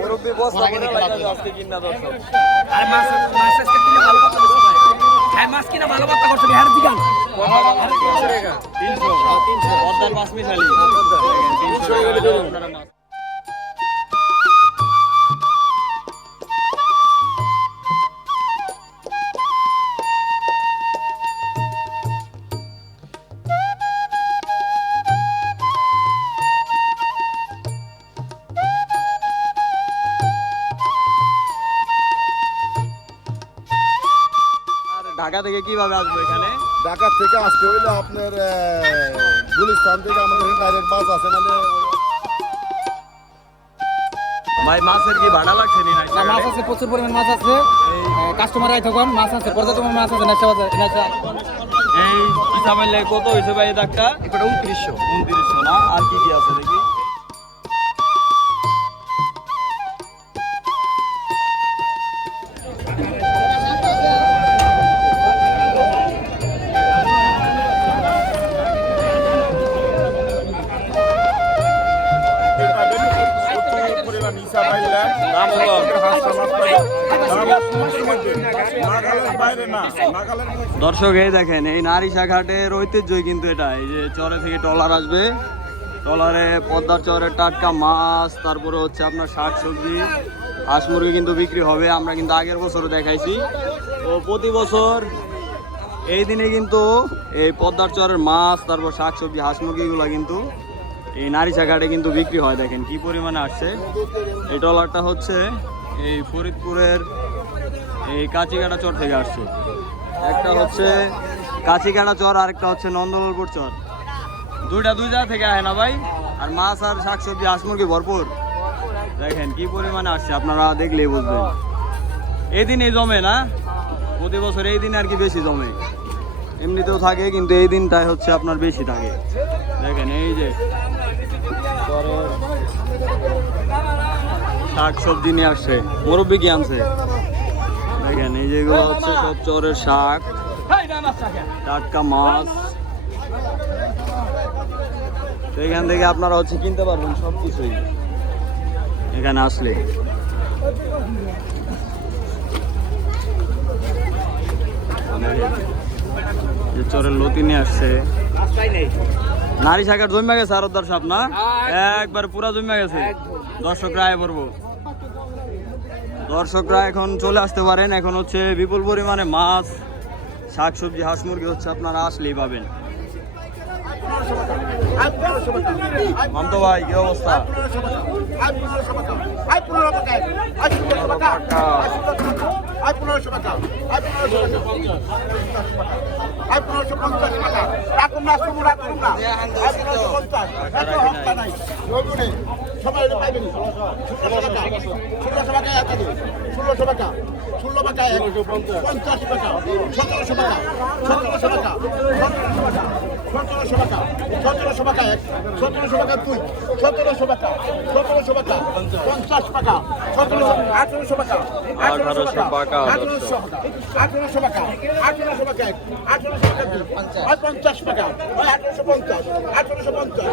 মুরব্বি বস্তা করে লাগে আজকে কিনা দর্শক। আর মাছ আজকে কিনা ভালো কথা বলছো ভাই। হ্যাঁ মাছ কিনা ভালো কথা করছো বিহার দিগান। 300 পদ্মার মাছ মিশালি 300 টাকা আপনারা মাছ। ঢাকা থেকে কিভাবে আসবো এখানে? ঢাকা থেকে আসতে হইলে আপনার গুলিস্তান থেকে আমাদের ডাইরেক্ট বাস আছে নাহলে ভাই মাছের কি ভাড়া লাগছে নি? না মাছ আছে প্রচুর পরিমাণ মাছ আছে। কাস্টমার আই তখন মাছ আছে পর্যাপ্ত মাছ আছে নেশা নেশা। এই হিসাবে কত হয়েছে ভাই দাগটা? এটা 2900 না আর কি কি আছে দেখি। দর্শক এই দেখেন এই নারিশা ঘাটের ঐতিহ্যই কিন্তু এটা। এই যে চরে থেকে ট্রলার আসবে, ট্রলারে পদ্মার চরের টাটকা মাছ, তারপরে হচ্ছে আপনার শাক সবজি, হাঁস মুরগি কিন্তু বিক্রি হবে। আমরা কিন্তু আগের বছরও দেখাইছি। তো প্রতি বছর এই দিনে কিন্তু এই পদ্মার চরের মাছ, তারপর শাক সবজি, হাঁস মুরগিগুলো কিন্তু এই নারিশা ঘাটে কিন্তু বিক্রি হয়। দেখেন কি পরিমাণে আসছে। এই ট্রলারটা হচ্ছে এই ফরিদপুরের এই কাঁচিকাটা চর থেকে আসছে। একটা হচ্ছে কাঁচিকাটা চর আর একটা হচ্ছে নন্দলালপুর চর। দুই জায়গা থেকে আয় না ভাই। আর মাছ আর শাকসবজি হাঁস মুরগি ভরপুর। দেখেন কি পরিমাণে আসছে, আপনারা দেখলেই বুঝবেন। এই দিনই জমে না, প্রতি বছর এই দিন আর কি বেশি জমে। এমনিতেও থাকে কিন্তু এই দিনটাই হচ্ছে আপনার বেশি থাকে। দেখেন এই যে শাক সবজি নিয়ে আসছে, মুরব্বি কি আনছে দেখেন। এই যেগুলো হচ্ছে সব চরের শাক, টাটকা মাছ। তো এখান থেকে আপনারা হচ্ছে কিনতে পারবেন সব কিছুই এখানে আসলে। চরের লতি নিয়ে আসছে। নারী শাকের জমে গেছে আর দর্শক না একবার পুরা জমে গেছে। দর্শকরা আয় পড়বো, দর্শকরা এখন চলে আসতে পারেন। এখন হচ্ছে বিপুল পরিমাণে মাছ, শাক সবজি, হাঁস মুরগি হচ্ছে আপনারা আসলেই পাবেন। মামতো ভাই কি অবস্থা? সবাই পাইবেন 1600 টাকা 1600 টাকা 1600 টাকা 16 টাকা 50 টাকা 1700 টাকা 1700 টাকা 1700 টাকা 1700 টাকা 1700 টাকা 2 1700 টাকা 1700 টাকা 50 টাকা 1800 টাকা 1800 টাকা 1800 টাকা 1800 টাকা 1800 টাকা 50 টাকা 1850 1850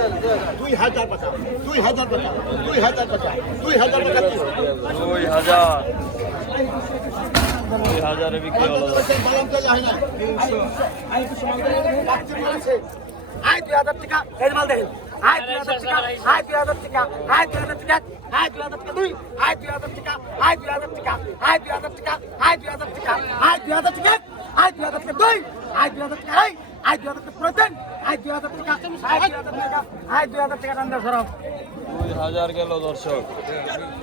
2000 টাকা 2000 টাকা 2000 টাকা 2000 টাকা 2000 বিক্রি হলো। আয় 2000 টাকা এই মাল দেখেন। আয় 2000 টাকা, আয় 2000 টাকা, আয় 2000 টাকা, আয় 2000 টাকা দুই, আয় 2000 টাকা, আয় 2000 টাকা, আয় 2000 টাকা, আয় 2000 টাকা, আয় 2000 টাকা, আয় 2000 টাকা দুই, আয় 2000 টাকা, আয় 2000 টাকা প্রতিদিন, আয় 2000 টাকা, আয় 2000 টাকা, আয় 2000 টাকা রান্না সরব। 2000 গেল দর্শক।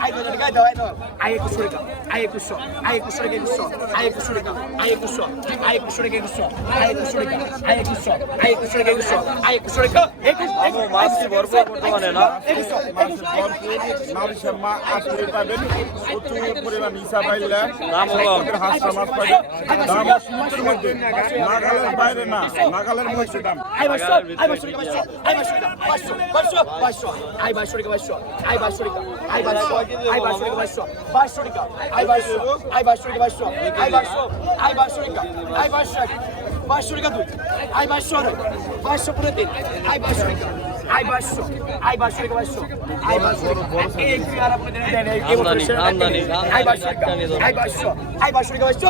আয় 2000 টাকা দাও, আয় দাও, আয় 2100 টাকা, আয় 2100, আয় 2100 টাকা 2100, আয় 2100 টাকা, আয় 2100, আয় 2100 টাকা 2100, আয় 2100 টাকা, আয় 2100, আয় 2100 টাকা 2100, আয় 2100 টাকা 2100 মাছ কি ভরপুর বর্তমানে না? নারিশার মা আসলে পাবেন প্রচুর পরিমাণ হিসাব আইলে দাম হলো হাঁসটা মাছ পাবেন দাম সীমিতের মধ্যে, নাগালের বাইরে না, নাগালের মধ্যে দাম। আয় 2200, আয় 2200 টাকা 2200, আয় 2200 টাকা 2200, 2200, আয় 2200 টাকা 2200, আয় 2200 টাকা, আয় 2200, আয় 2200 টাকা 2200, 2200 টাকা, আয় 2200, আয় 2200 টাকা 2200, আয় 2200, আয় 2200 টাকা, আয় 2200, 2200 টাকা দুই, আয় 2200, 2200 পুরো তিন, আয় 2200 টাকা। আই 2200 আই 2200 আই 2200 এই কি আর আপনি দেন এই আমদানি আই 2200 আই 2200 আই 2200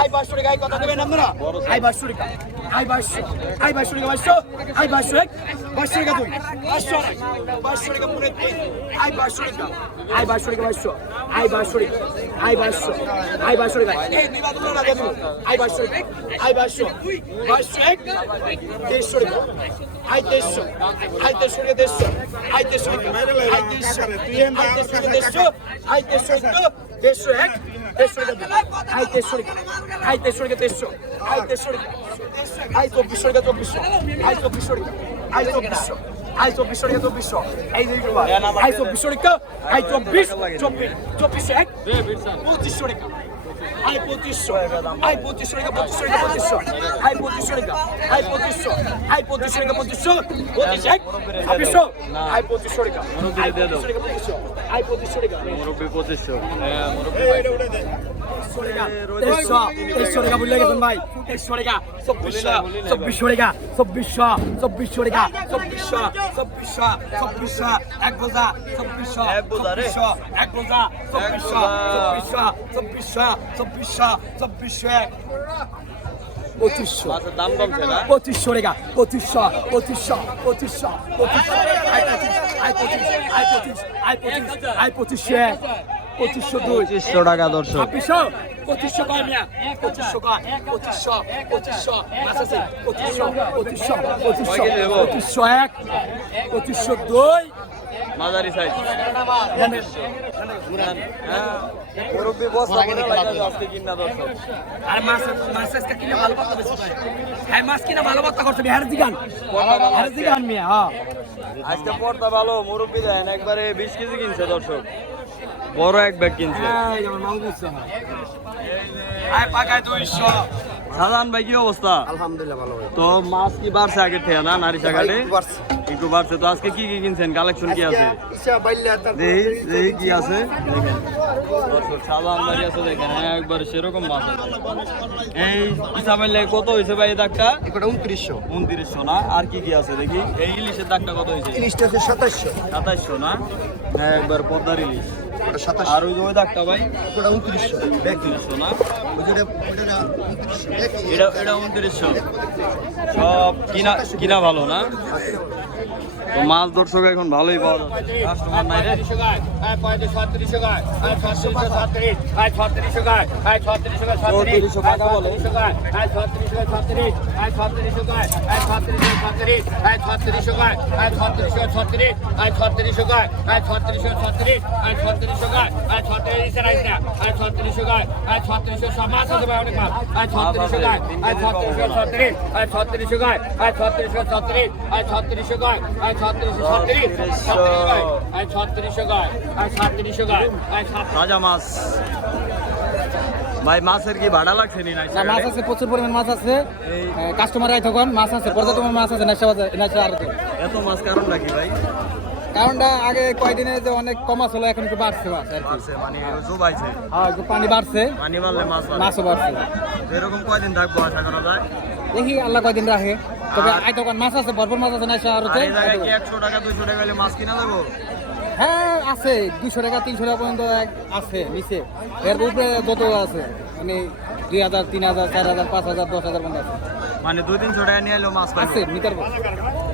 আই 500 টাকা কথা দেবেন আপনারা আই 500 টাকা আই 500 আই 500 টাকা 500 আই 500 টাকা দুই 500 টাকা পুরো আই 500 টাকা আই 500 টাকা 500 আই 500 টাকা আই 500 আই 500 টাকা এই নিবাদন না দেন আই 500 টাকা আই 500 500 150 টাকা আই 300 আই 300 টাকা 300 আই 300 টাকা আই 300 আই 300 টাকা 150 আই 300 টাকা আই 300 টাকা 300 আই 300 টাকা আই 24 টাকা 2400 আই 24 টাকা আই 2400 আই 24 টাকা 2400 এই যে আই 24 টাকা আই 24 24 এক 25 টাকা আই 2500 আই 25 টাকা 25 টাকা 2500 আই 25 টাকা আই 2500 আই 25 টাকা 2500 25 এক 2500 আই 25 টাকা আই 25 টাকা 2500 আই 25 টাকা মুরব্বি 2500 হ্যাঁ মুরব্বি 2300 টাকা বললে গেছেন ভাই 2300 টাকা 2400 টাকা 2400 টাকা 2400 এক বোঝা 2400 এক বোঝা রে। এক বোঝা 2400 মাছের দাম কমছে না 2500 টাকা 2500 আই 25 2500 টাকা দর্শক 2500 কয় মিয়া 2500 কয় 2500 মাছ আছে 2500 এক 2502 মাঝারি সাইজ মুরব্বি বস্তা করে লাগে আজকে কিনা দর্শক আর মাছ আজকে কিনে ভালো করতে বেশি পায় এই মাছ কিনে ভালো করতে করতে বিহার দিগান মিয়া হ্যাঁ আজকে পড়তা ভালো মুরব্বি দেন একবারে 20 কেজি কিনছে দর্শক বড় এক ব্যাগ কিনছে এই আমার মাল দিছে আয় পাকায় 200 সাজান ভাই কি অবস্থা আলহামদুলিল্লাহ ভালো ভাই তো মাছ কি বাড়ছে আগে থেকে না নারিশা ঘাটে একটু বাড়ছে তো আজকে কি কি কিনছেন কালেকশন কি আছে দেখি কি আছে দেখেন দর্শক সাদা আমদানি আছে দেখেন একবারে সেরকম মাছ আছে এই ইসামাইল কত হয়েছে ভাই এই দাগটা এটা 2900 2900 না আর কি কি আছে দেখি এই ইলিশের দাগটা কত হয়েছে ইলিশটা আছে 2700 2700 না হ্যাঁ একবার পদ্মার ইলিশ ওটা 2700 আর ওই যে ওই দাগটা ভাই ওটা 2900 ব্যাগ 2900 না ওটা 2900 এটা 2900 সব কিনা ভালো না তো মাছ দর্শক এখন ভালোই পাওয়া যাচ্ছে কাস্টমার নাই রে 3600 টাকা বলে তাজা মাছ ভাই মাছের কি ভাড়া লাগছে নি না মাছ আছে প্রচুর পরিমাণ মাছ আছে কাস্টমার আই তখন মাছ আছে পর্যাপ্ত পরিমাণ মাছ আছে নেশা আর এত মাছ কারণ নাকি ভাই কারণটা আগে কয়দিনে যে অনেক কম ছিল এখন একটু বাড়ছে মাছ আর কি বাড়ছে মানে জুবাইছে হ্যাঁ একটু পানি বাড়ছে পানি মারলে মাছ বাড়ে। মাছও বাড়ছে এরকম কয়দিন থাকবো আশা করা যায় দেখি আল্লাহ কয়দিন রাখে তবে আই তখন মাছ আছে ভরপুর মাছ আছে নেশা আর আর এই জায়গায় কি 100 টাকা 200 টাকা হলে মাছ কিনা দেবো হ্যাঁ আছে 200 টাকা 300 টাকা পর্যন্ত আছে নিচে এর উপরে যত আছে মানে 2000 3000 4000 5000 10000 পর্যন্ত আছে মানে 200-300 টাকা নিয়ে এলেও মাছ পাবো আছে মিটার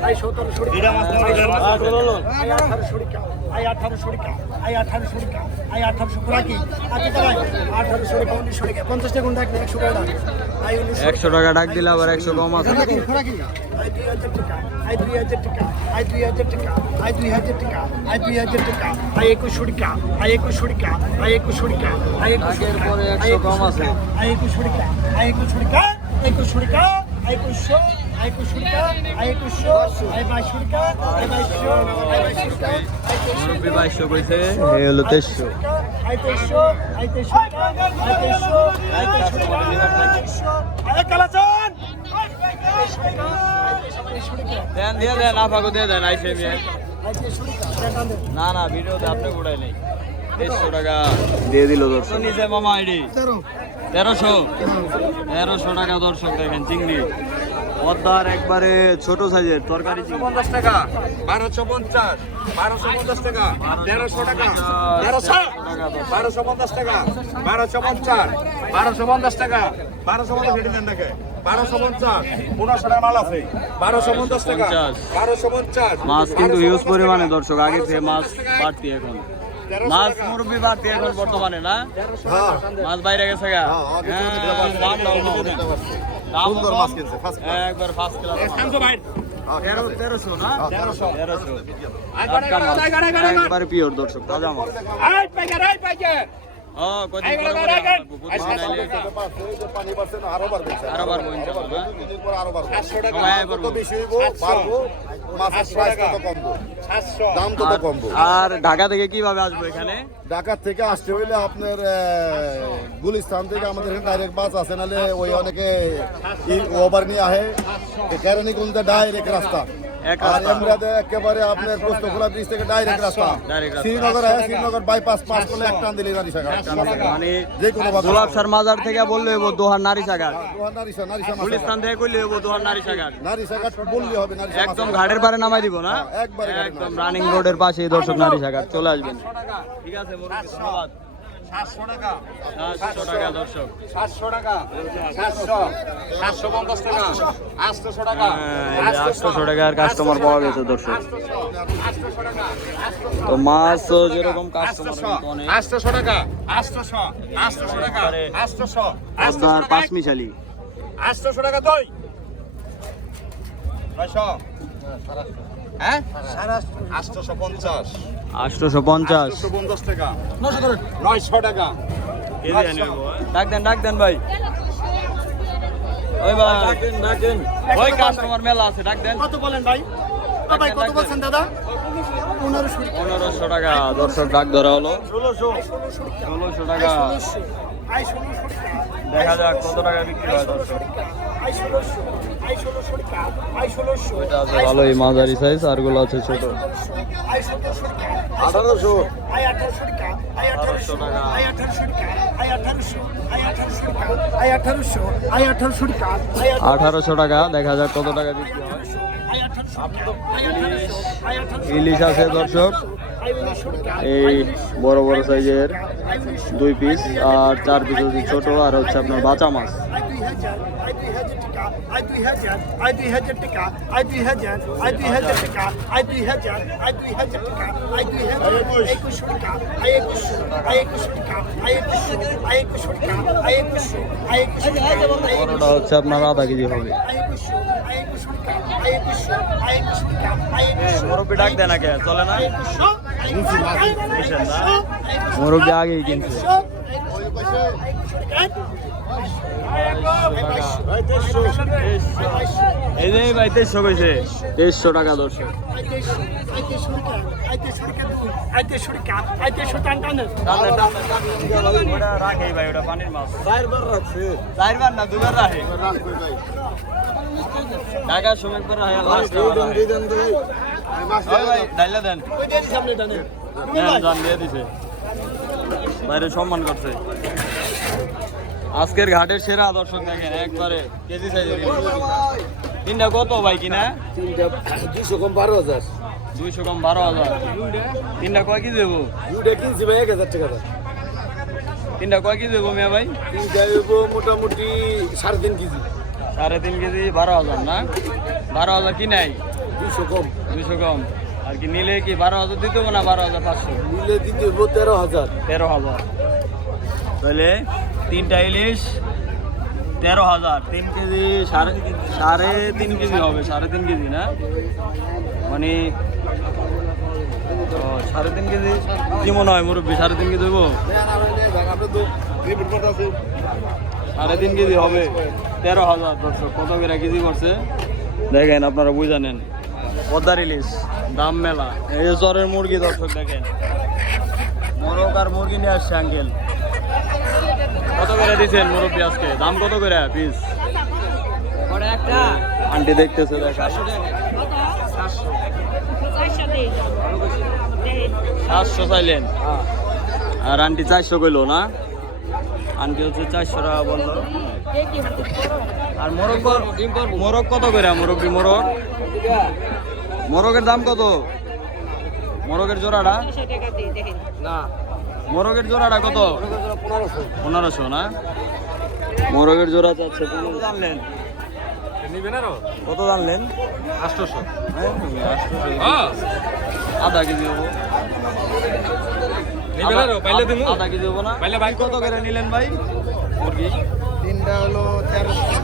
আই 1700 এটা মাছ আই 1800 টাকা আই 1800 টাকা আই 1800 টাকা আই 1800 পুরা কি আজকে তাই 1800 টাকা 1900 টাকা 50 টাকা কোনটা 100 টাকা আই 100 টাকা ডাক দিলে আবার 100 কম আছে পুরা কি আই 2000 টাকা আই 2000 টাকা আই 2000 টাকা আই 2000 টাকা আই 2000 টাকা আই 2100 টাকা আই 2100 টাকা আই 2100 টাকা আই 2100 পরে 100 কম আছে আই 2100 টাকা আই 2100 টাকা 2100 টাকা আই 2100 আই 2100 টাকা আই 2100 আই 2200 টাকা আই 2200 আই 2200 টাকা মুরব্বি 2200 কইছে এই হলো 2300 আই 2300 আই 2300 টাকা আই 2300 আই 2300 আই কালাচান দেন দিয়ে দেন আপাকে দিয়ে দেন আইসে মিয়া না না ভিডিওতে আপনি উড়াই নাই 2300 টাকা দিয়ে দিল দর্শক। নিচে মামা আইডি 1300 টাকা দর্শক দেখেন চিংড়ি পদ্মার একবারে ছোট সাইজের তরকারি চিংড়ি 50 টাকা 1250 1250 টাকা 1300 টাকা 1250 টাকা 1250 1250 টাকা 1250 এটি দেন দেখে 1250 1500 টাকা মাল আছে 1250 টাকা 1250 মাছ কিন্তু হিউজ পরিমাণে দর্শক আগে থেকে মাছ বাড়তি এখন মাছ মুরব্বি বাড়তি এখন বর্তমানে না মাছ বাইরে গেছে গা সুন্দর মাছ কিনছে ফার্স্ট একবার ফার্স্ট ক্লাস শামসু ভাই 1300 না 1300 আই গাড়ি একবার পিওর দর্শক তাজা মাছ আই পাইকার কদিন পানি পারছে না আরো বাড়বে আরো বার বইন যাবো না দিনের পর আরো বাড়বে 500 টাকা কত বেশি হইব বাড়বো মাছের প্রাইস কত কমবো 700 দাম কত কমবো আর ঢাকা থেকে কিভাবে আসবো এখানে ঢাকা থেকে আসতে হইলে আপনার গুলিস্তান থেকে আমাদের এখানে ডাইরেক্ট বাস আছে নাহলে ওই অনেকে ওভার নিয়ে আহে কেরানীগঞ্জ ডাইরেক্ট রাস্তা এক আর রাস্তা। এমরাতে একেবারে আপনার পোস্তখোলা ব্রিজ থেকে ডাইরেক্ট রাস্তা Direct রাস্তা। শ্রীনগর আছে শ্রীনগর বাইপাস পাস করলে এক টান দিলে নারী শাখা মানে যে কোনো ভাবে গোলাপসার মাজার থেকে বললে হবো দোহার নারী সাগার নারী শাখা গুলিস্তান থেকে কইলে হবো দোহার নারী সাগার নারী শাখা বললে হবে নারী শাখা একদম ঘাটের পারে নামাই দিব না একবারে ঘাটের একদম রানিং রোডের পাশে দর্শক নারী সাগার চলে আসবেন ঠিক আছে মুরব্বি, ধন্যবাদ 700 টাকা 700 টাকা দর্শক 700 টাকা 700 750 টাকা 800 টাকা 800 টাকার কাস্টমার পাওয়া গেছে দর্শক 800 টাকা তো মাছ যেরকম কাস্টমার অনেক 800 টাকা 800 টাকা 800 আপনার পাঁচ মিশালি 800 টাকা দই 900 হ্যাঁ 850 850 850 টাকা 900 টাকা ডাক দেন ভাই ওই ভাই ওই কাস্টমার মেলা আছে ডাক দেন কত বলেন ভাই ভাই কত বলছেন দাদা 1500 টাকা দর্শক ডাক ধরা হলো 1600 টাকা আই 1600 টাকা দেখা যাক কত টাকা বিক্রি হয় দর্শক আই 1600 টাকা আই 1600 এটা আছে ভালোই মাঝারি সাইজ আর গুলো আছে ছোট আই 1700 টাকা 1800 আই 1800 টাকা আই 1800 টাকা। আই 1800 টাকা আই 1800 আই 1800 টাকা আই 1800 আই 1800 টাকা আই 1800 টাকা দেখা যাক কত টাকা বিক্রি হয় আই 1800 আই 1800 ইলিশ আছে দর্শক আই 1900 টাকা এই বড় বড় সাইজের 2 পিস আর 4 পিস হচ্ছে ছোট আর হচ্ছে আপনার বাঁচা মাছ আই 2000 টাকা আই 2000 আই 2000 টাকা আই 2000 আই 2000 টাকা আই 2000 আই 2000 টাকা আই 2000 2100 টাকা আই 2100 আই 2100 টাকা আই 2100 আই 2100 টাকা আই 2100 আই 2100 টাকা বড়টা হচ্ছে আপনার আধা কেজি হবে মুরব্বি ডাক দেয় না কে চলে না মুরব্বি আগেই কিনছে এই যে ভাই 2300 কইছে 2300 টাকা দর্শক ওটা রাখে ভাই ওটা পানির মাছ 4বার না 2বার রাখে টাকা সময় করে রাখে লাস্ট ভাই ডাইলা দেন জান দিয়ে দিছে বাইরে সম্মান করছে আজকের ঘাটের সেরা দর্শক দেখেন একবারে কেজি সাইজের তিনটা কত ভাই কিনা 200 কম 12000 200 কম 12,000 তিনটা কয় কেজি দেবো দুইটা কিনছি ভাই 1000 টাকা দাম তিনটা কয় কেজি দেবো মিয়া ভাই তিনটা হইব মোটামুটি 3.5 কেজি 3.5 কেজি 12,000 না 12,000 কি নাই 200 কম 200 কম আর কি নিলে কি 12,000 দিতে হবে না 12,500 নিলে দিতে হইব 13000 13,000 তাহলে তিনটা ইলিশ 13,000 3 কেজি সাড়ে তিন কেজি হবে 3.5 কেজি না মানে 3.5 কেজি কি মনে হয় মুরব্বী 3.5 কেজি দেবো 3.5 কেজি হবে 13,000 দর্শক কত করে কেজি করছে দেখেন আপনারা বুঝে নেন পদ্মার ইলিশ দাম মেলা এই যে জ্বরের মুরগি দর্শক দেখেন মোরগ আর মুরগি নিয়ে আসছে আঙ্কেল কত করে দিচ্ছেন মুরব্বী আজকে দাম কত করে পিস একটা আন্টি দেখতেছে দেখা 700 চাইলেন আর আন্টি 400 কইলো না, আন্টি হচ্ছে 400 টাকা বললো। আর মোরগ কত করে মুরব্বি? মোরগের দাম কত? মোরগের জোড়াটা মোরগের জোড়াটা কত? 1500 না? মোরগের জোড়া চাচ্ছে 1500 জানলেন? কত জানলেন? 800। আধা কেজি হবো। আধা কেজি হবো না? ভাই কত করে নিলেন ভাই মুরগি? তিনটা হলো 1300।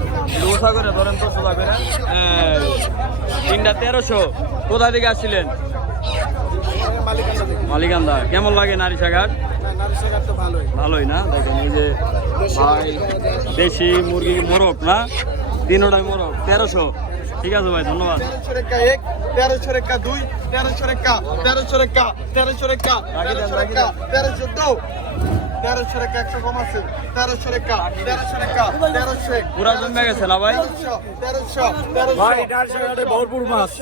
লোসা করে ধরেন তো সোজা করে। তিনটা 1300। কোথা থেকে আসছিলেন? মালিকান্দা। কেমন লাগে নারিশাঘাট? ভালোই না? দেখেন এই যে ভাই দেশি মুরগি মোরগ না, তিনটাই মোরগ 1300। ঠিক আছে ভাই, ধন্যবাদ। 1300 টাকা 1, 1300 টাকা 2, 1300 টাকা, 1300 টাকা, 1300 টাকা, 1300 টাকা, 1300 দাও। 1300 টাকা 100 কম আছে। 1300 টাকা, 1300 টাকা, 1300। পুরা জমে গেছে না ভাই? 1300, 1300। ভাই নারিশাঘাটে ভরপুর মাছ,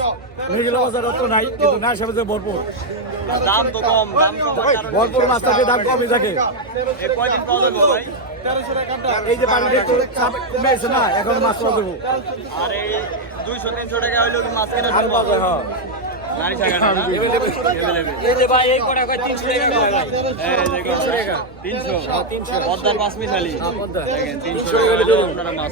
মেঘলা বাজার অত নাই, কিন্তু নারিশাঘাটে ভরপুর দাম তো কম, দাম কম ভরপুর মাছ থাকে, দাম কমই থাকে। এই কয়দিন পাওয়া যাবে ভাই? 1300 টাকা। এই যে পানিটা একটু কমেছে না, এখন মাছ পাওয়া যাবো। আর এই 200-300 টাকা হইলেও কি মাছ কেনা আর পাওয়া যায়, হ্যাঁ। নারিশাঘাটে না? Available। এই যে ভাই এই কটা কয় 300 টাকা কয় ভাই? এই যে 300 পদ্মার মাছ মিশালি। দেখেন 300 টাকা হইলেও আপনারা মাছ